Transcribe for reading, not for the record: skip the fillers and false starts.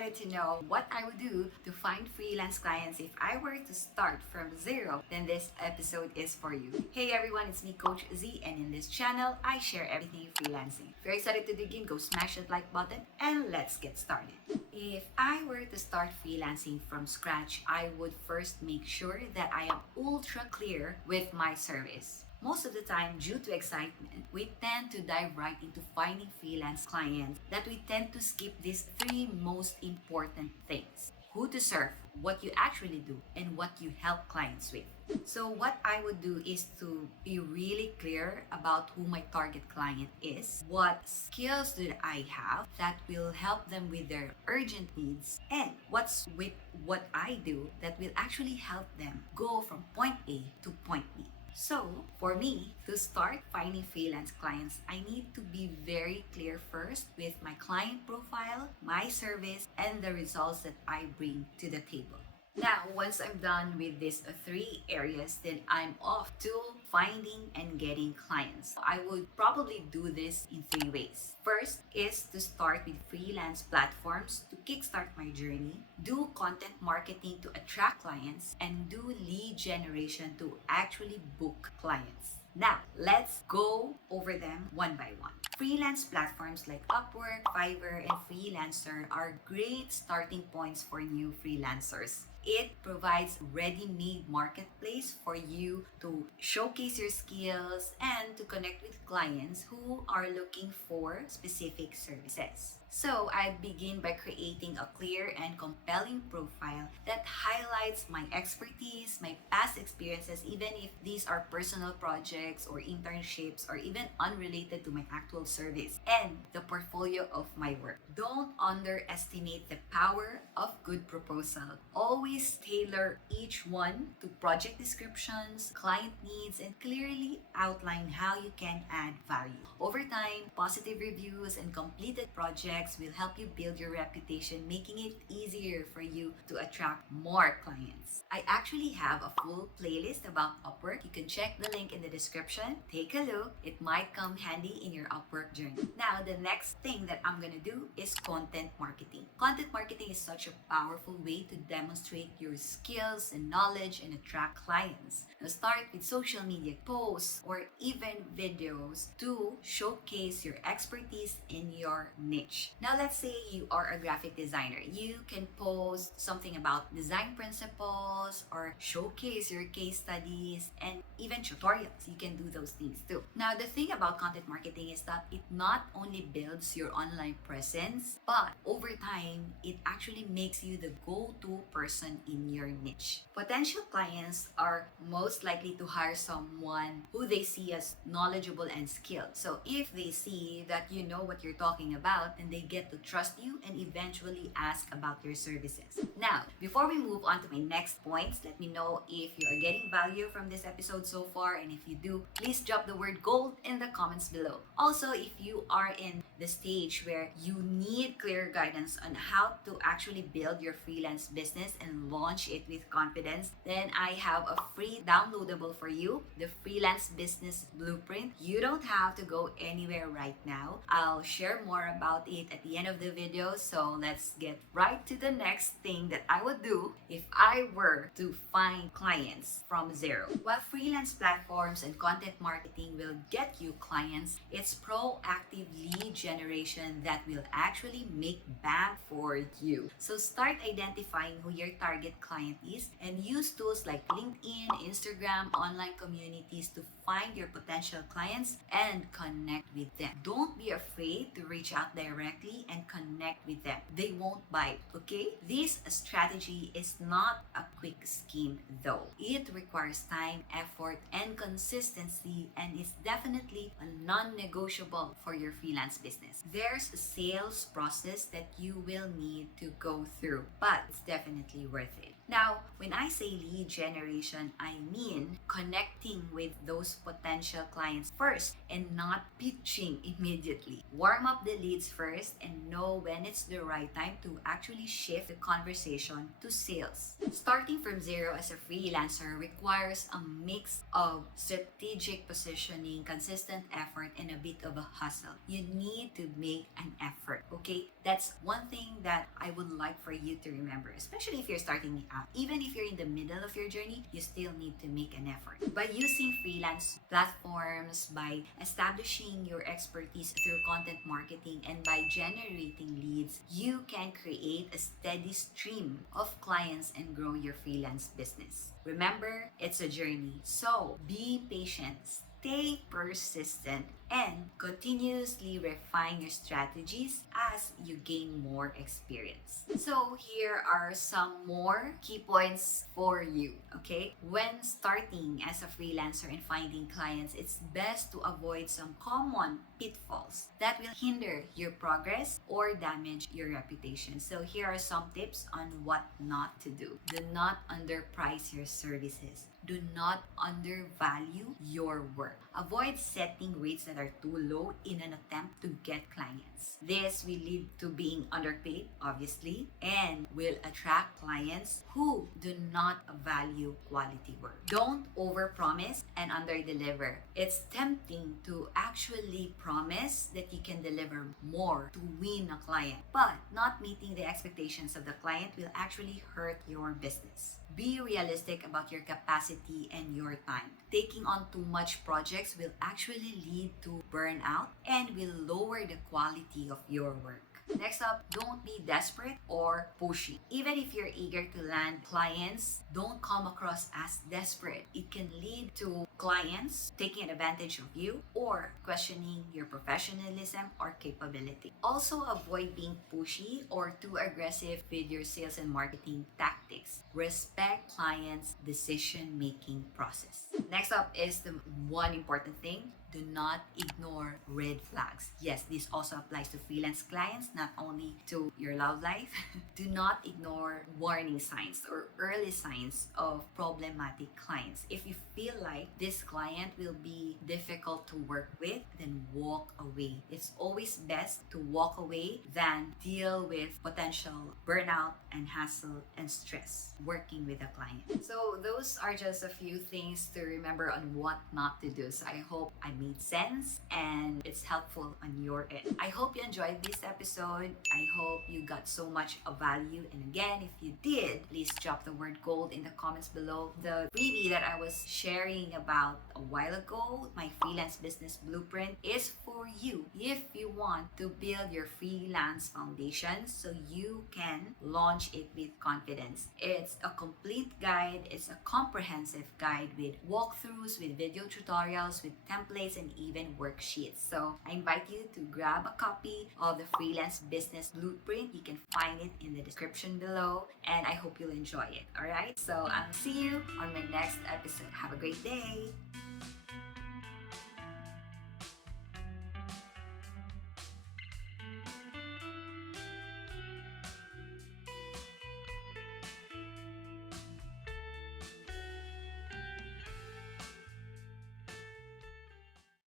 excited to know what I would do to find freelance clients if I were to start from zero, then this episode is for you. Hey everyone, it's me, Coach Z, and in this channel, I share everything freelancing. If you're excited to dig in, go smash that like button and let's get started. If I were to start freelancing from scratch, I would first make sure that I am ultra clear with my service. Most of the time, due to excitement, we tend to dive right into finding freelance clients that we tend to skip these three most important things: who to serve, what you actually do, and what you help clients with. So what I would do is to be really clear about who my target client is, what skills do I have that will help them with their urgent needs, and what's with what I do that will actually help them go from point A to point B. So, for me, to start finding freelance clients, I need to be very clear first with my client profile, my service, and the results that I bring to the table. Now, once I'm done with these three areas, then I'm off to finding and getting clients. I would probably do this in three ways. First is to start with freelance platforms to kickstart my journey, do content marketing to attract clients, and do lead generation to actually book clients. Now, let's go over them one by one. Freelance platforms like Upwork, Fiverr, and Freelancer are great starting points for new freelancers. It provides ready-made marketplace for you to showcase your skills and to connect with clients who are looking for specific services. So I begin by creating a clear and compelling profile that highlights my expertise, my past experiences, even if these are personal projects or internships or even unrelated to my actual service, and the portfolio of my work. Don't underestimate the power of good proposal. Always tailor each one to project descriptions, client needs, and clearly outline how you can add value. Over time, positive reviews and completed projects will help you build your reputation, making it easier for you to attract more clients. I actually have a full playlist about Upwork. You can check the link in the description. Take a look. It might come handy in your Upwork journey. Now, the next thing that I'm gonna do is content marketing. Content marketing is such a powerful way to demonstrate your skills and knowledge and attract clients. Now, start with social media posts or even videos to showcase your expertise in your niche. Now, let's say you are a graphic designer. You can post something about design principles or showcase your case studies and even tutorials. You can do those things too. Now, the thing about content marketing is that it not only builds your online presence, but over time, it actually makes you the go-to person in your niche. Potential clients are most likely to hire someone who they see as knowledgeable and skilled. So if they see that you know what you're talking about, then they get to trust you and eventually ask about your services. Now, before we move on to my next points, let me know if you are getting value from this episode so far, and if you do, please drop the word gold in the comments below. Also, if you are in the stage where you need clear guidance on how to actually build your freelance business and launch it with confidence, then I have a free downloadable for you, the Freelance Business Blueprint. You don't have to go anywhere right now. I'll share more about it at the end of the video, so let's get right to the next thing that I would do if I were to find clients from zero. While freelance platforms and content marketing will get you clients, it's proactive lead generation that will actually make bank for you. So start identifying who your target client is and use tools like LinkedIn, Instagram, online communities to find your potential clients and connect with them. Don't be afraid to reach out directly and connect with them. They won't bite, okay? This strategy is not a quick scheme though. It requires time, effort, and consistency, and is definitely a non-negotiable for your freelance business. There's a sales process that you will need to go through, but it's definitely worth it. Now, when I say lead generation, I mean connecting with those potential clients first and not pitching immediately. Warm up the leads first and know when it's the right time to actually shift the conversation to sales. Starting from zero as a freelancer requires a mix of strategic positioning, consistent effort, and a bit of a hustle. You need need to make an effort, okay? That's one thing that I would like for you to remember, especially if you're starting out. Even if you're in the middle of your journey, you still need to make an effort. By using freelance platforms, by establishing your expertise through content marketing, and by generating leads, you can create a steady stream of clients and grow your freelance business. Remember, it's a journey. So be patient, stay persistent, and continuously refine your strategies as you gain more experience. So here are some more key points for you, okay? When starting as a freelancer and finding clients, it's best to avoid some common pitfalls that will hinder your progress or damage your reputation. So here are some tips on what not to do. Do not underprice your services. Do not undervalue your work. Avoid setting rates that are too low in an attempt to get clients. This will lead to being underpaid, obviously, and will attract clients who do not value quality work. Don't overpromise and underdeliver. It's tempting to actually promise that you can deliver more to win a client, but not meeting the expectations of the client will actually hurt your business. Be realistic about your capacity and your time. Taking on too much projects will actually lead to burnout and will lower the quality of your work. Next up, don't be desperate or pushy. Even if you're eager to land clients, don't come across as desperate. It can lead to clients taking advantage of you or questioning your professionalism or capability. Also, avoid being pushy or too aggressive with your sales and marketing tactics. Respect clients' decision-making process. Next up is the one important thing. Do not ignore red flags. Yes, this also applies to freelance clients, not only to your love life. Do not ignore warning signs or early signs of problematic clients. If you feel like this client will be difficult to work with, then walk away. It's always best to walk away than deal with potential burnout and hassle and stress working with a client. So those are just a few things to remember on what not to do. So I hope I made sense and it's helpful on your end. I hope you enjoyed this episode. I hope you got so much of value. And again, if you did, please drop the word gold in the comments below. The freebie that I was sharing about a while ago, my freelance business blueprint, is for you if you want to build your freelance foundation so you can launch it with confidence. It's a complete guide. It's a comprehensive guide with walkthroughs, with video tutorials, with templates, and even worksheets. So I invite you to grab a copy of the freelance business blueprint. You can find it in the description below, and I hope you'll enjoy it. All right, so I'll see you on my next episode. Have a great day.